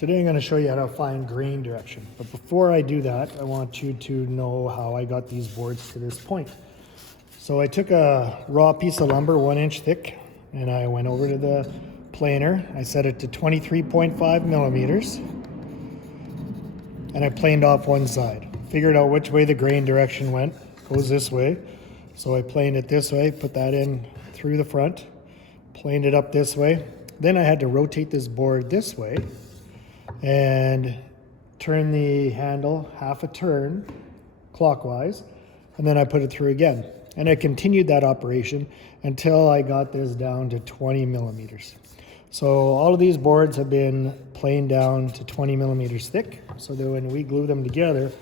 Today I'm going to show you how to find grain direction. But before I do that, I want you to know how I got these boards to this point. So I took a raw piece of lumber, 1 inch thick, and I went over to the planer. I set it to 23.5 millimeters, and I planed off one side. Figured out which way the grain direction went. Goes this way. So I planed it this way, put that in through the front, planed it up this way. Then I had to rotate this board this way and turn the handle half a turn clockwise, and then I put it through again. And I continued that operation until I got this down to 20 millimeters. So all of these boards have been planed down to 20 millimeters thick, so that when we glue them together,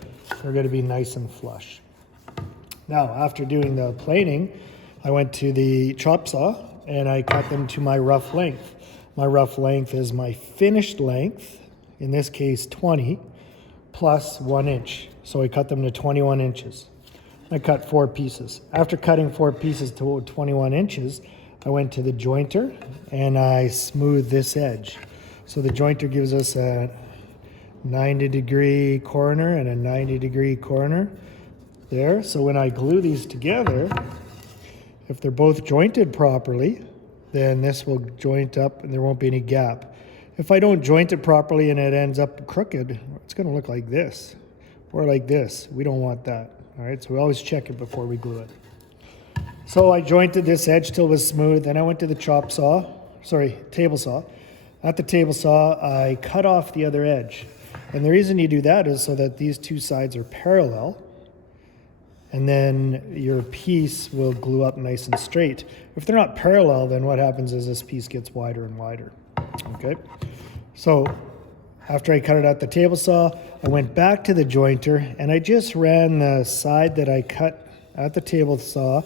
they're going to be nice and flush. Now, after doing the planing, I went to the chop saw and I cut them to my rough length. My rough length is my finished length, in this case 20, plus 1 inch. So I cut them to 21 inches. I cut 4 pieces. After cutting 4 pieces to 21 inches, I went to the jointer and I smoothed this edge. So the jointer gives us a 90-degree corner and a 90-degree corner there. So when I glue these together, if they're both jointed properly, then this will joint up and there won't be any gap. If I don't joint it properly and it ends up crooked, it's going to look like this or like this. We don't want that. All right, so we always check it before we glue it. So I jointed this edge till it was smooth. Then I went to the table saw. At the table saw, I cut off the other edge. And the reason you do that is so that these two sides are parallel, and then your piece will glue up nice and straight. If they're not parallel, then what happens is this piece gets wider and wider. Okay, so after I cut it at the table saw, I went back to the jointer and I just ran the side that I cut at the table saw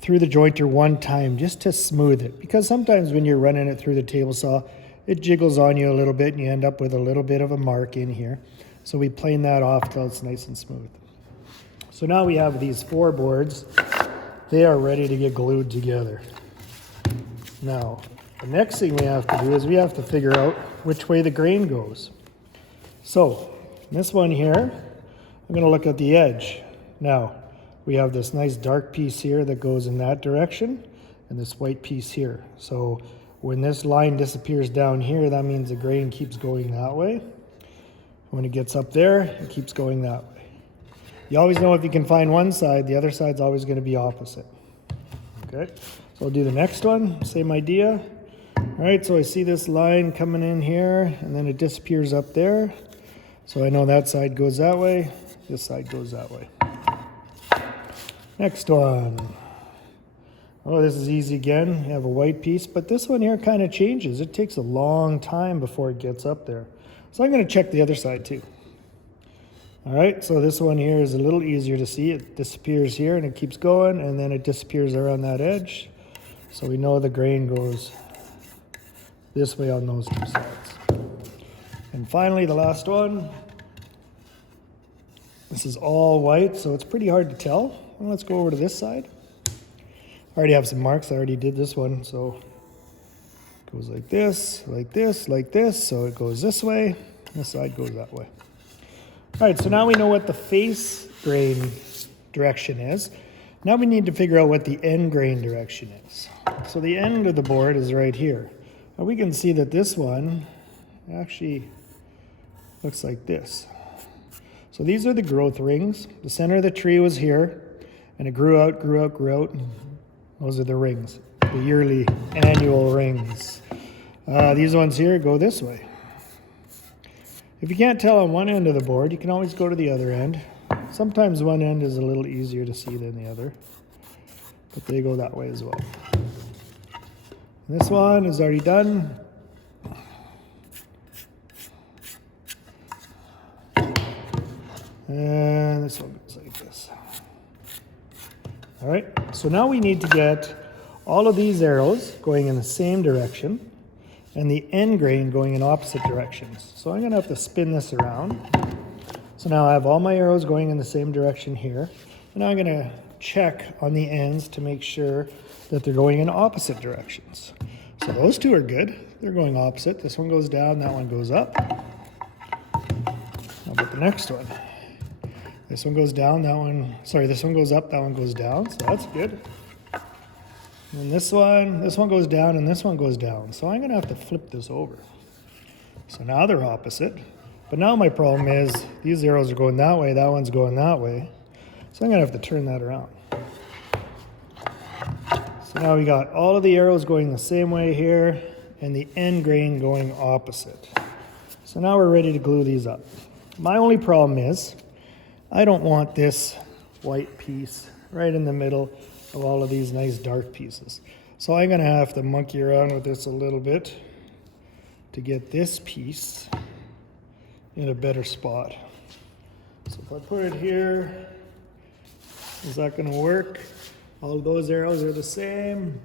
through the jointer one time just to smooth it. Because sometimes when you're running it through the table saw, it jiggles on you a little bit and you end up with a little bit of a mark in here. So we plane that off till it's nice and smooth. So now we have these 4 boards. They are ready to get glued together. Now, the next thing we have to do is we have to figure out which way the grain goes. So, this one here, I'm going to look at the edge. Now, we have this nice dark piece here that goes in that direction, and this white piece here. So, when this line disappears down here, that means the grain keeps going that way. When it gets up there, it keeps going that way. You always know if you can find one side, the other side's always going to be opposite. Okay, so I'll do the next one, same idea. All right, so I see this line coming in here, and then it disappears up there. So I know that side goes that way, this side goes that way. Next one. Oh, this is easy again. You have a white piece, but this one here kind of changes. It takes a long time before it gets up there. So I'm going to check the other side too. All right, so this one here is a little easier to see. It disappears here and it keeps going, and then it disappears around that edge. So we know the grain goes this way on those 2 sides. And finally, the last one. This is all white, so it's pretty hard to tell. Well, let's go over to this side. I already have some marks. I already did this one, so it goes like this, like this, like this. So it goes this way, this side goes that way. All right, so now we know what the face grain direction is. Now we need to figure out what the end grain direction is. So the end of the board is right here. Now we can see that this one actually looks like this. So these are the growth rings. The center of the tree was here, and it grew out, grew out, grew out. Those are the rings, the yearly annual rings. These ones here go this way. If you can't tell on one end of the board, you can always go to the other end. Sometimes one end is a little easier to see than the other, but they go that way as well. And this one is already done. And this one goes like this. All right, so now we need to get all of these arrows going in the same direction and the end grain going in opposite directions. So I'm gonna have to spin this around. So now I have all my arrows going in the same direction here. And now I'm gonna check on the ends to make sure that they're going in opposite directions. So those two are good. They're going opposite. This one goes down, that one goes up. about the next one? This one goes down, that one, sorry, this one goes up, that one goes down, so that's good. And this one goes down, and this one goes down. So I'm gonna have to flip this over. So now they're opposite. But now my problem is these arrows are going that way, that one's going that way. So I'm gonna have to turn that around. So now we got all of the arrows going the same way here, and the end grain going opposite. So now we're ready to glue these up. My only problem is, I don't want this white piece right in the middle of all of these nice dark pieces. So I'm gonna have to monkey around with this a little bit to get this piece in a better spot. So if I put it here, is that gonna work? All of those arrows are the same,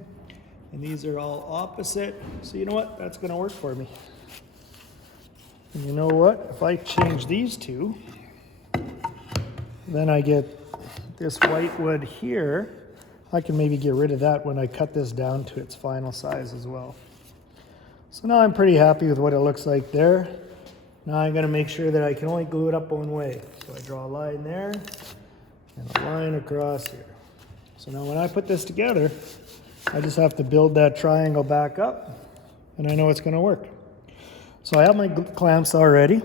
and these are all opposite. So you know what, that's gonna work for me. And you know what, if I change these two, then I get this white wood here. I can maybe get rid of that when I cut this down to its final size as well. So now I'm pretty happy with what it looks like there. Now I'm gonna make sure that I can only glue it up one way. So I draw a line there and a line across here. So now when I put this together, I just have to build that triangle back up, and I know it's gonna work. So I have my clamps already.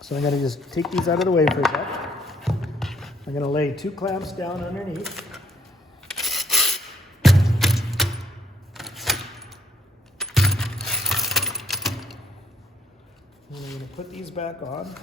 So I'm gonna just take these out of the way for a sec. I'm gonna lay 2 clamps down underneath. And I'm gonna put these back on.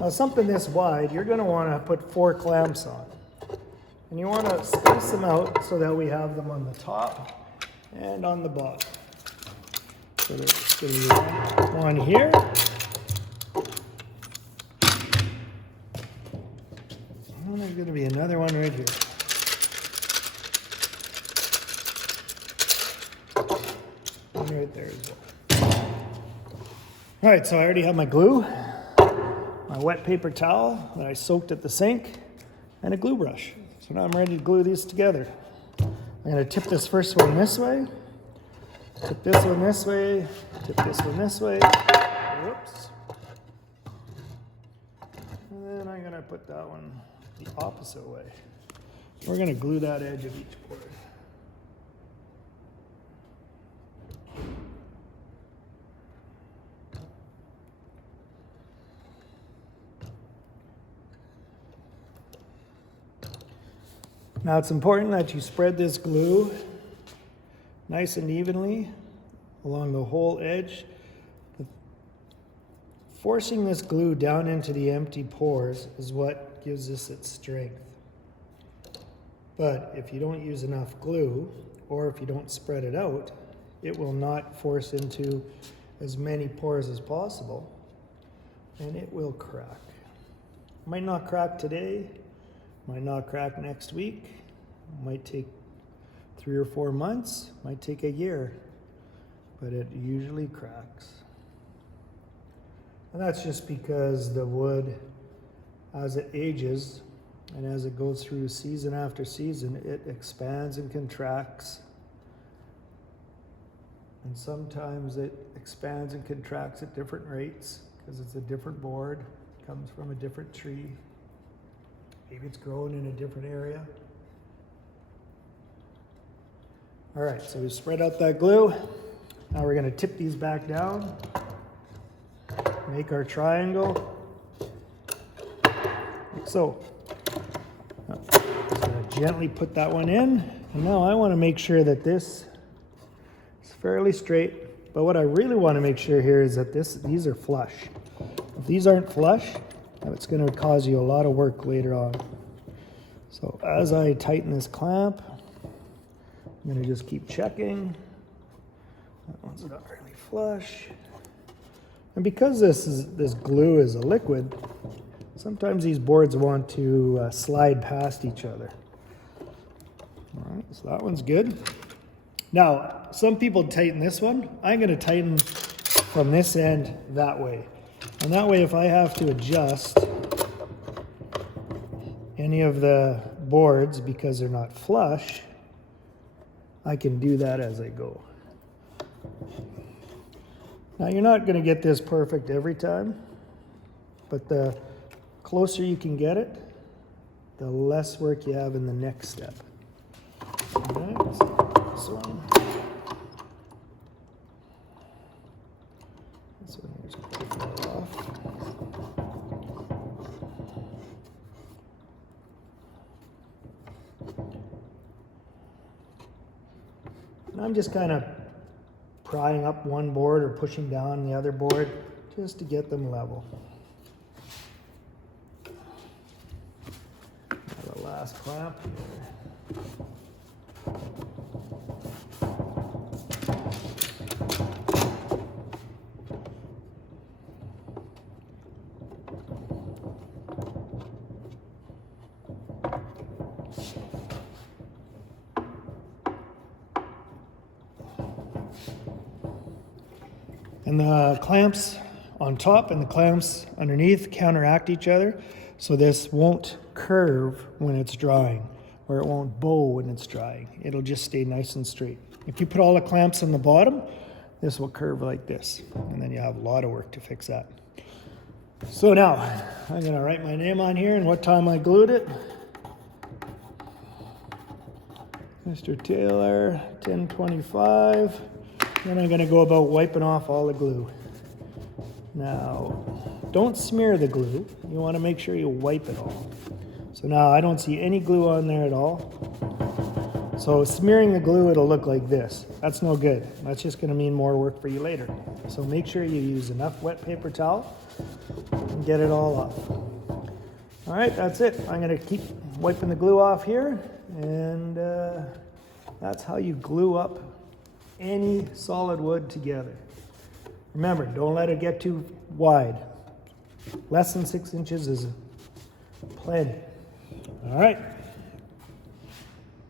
Now something this wide, you're going to want to put 4 clamps on. And you want to space them out so that we have them on the top and on the bottom. So there's going to be one here. And there's going to be another one right here. And right there as well. All right, so I already have my glue, my wet paper towel that I soaked at the sink, and a glue brush. So now I'm ready to glue these together. I'm going to tip this first one this way, tip this one this way, tip this one this way. Whoops. And then I'm going to put that one the opposite way. We're going to glue that edge of each board. Now it's important that you spread this glue nice and evenly along the whole edge. Forcing this glue down into the empty pores is what gives this its strength. But if you don't use enough glue, or if you don't spread it out, it will not force into as many pores as possible, and it will crack. It might not crack today, might not crack next week, might take 3 or 4 months, might take a year, but it usually cracks. And that's just because the wood, as it ages and as it goes through season after season, it expands and contracts. And sometimes it expands and contracts at different rates because it's a different board, comes from a different tree. Maybe it's grown in a different area. All right, so we've spread out that glue. Now we're going to tip these back down, make our triangle, like so. Now, just going to gently put that one in. And now I want to make sure that this is fairly straight. But what I really want to make sure here is that these are flush. If these aren't flush, it's going to cause you a lot of work later on. So as I tighten this clamp, I'm going to just keep checking. That one's not really flush. And because this glue is a liquid, Sometimes these boards want to slide past each other. All right, so that one's good. Now, some people tighten this one. I'm going to tighten from this end that way. And that way, if I have to adjust any of the boards because they're not flush, I can do that as I go. Now, you're not going to get this perfect every time, but the closer you can get it, the less work you have in the next step. All right, so this one. This one here's quite far off. And I'm just kind of prying up one board or pushing down the other board just to get them level. Now the last clamp here. And the clamps on top and the clamps underneath counteract each other, so this won't curve when it's drying, or it won't bow when it's drying. It'll just stay nice and straight. If you put all the clamps on the bottom, this will curve like this, and then you have a lot of work to fix that. So now, I'm going to write my name on here and what time I glued it. Mr. Taylor, 10:25. Then I'm going to go about wiping off all the glue. Now, don't smear the glue. You want to make sure you wipe it all. So now I don't see any glue on there at all. So smearing the glue, it'll look like this. That's no good. That's just going to mean more work for you later. So make sure you use enough wet paper towel and get it all off. All right, that's it. I'm going to keep wiping the glue off here, and that's how you glue up any solid wood together. Remember, don't let it get too wide. Less than 6 inches is plenty. All right.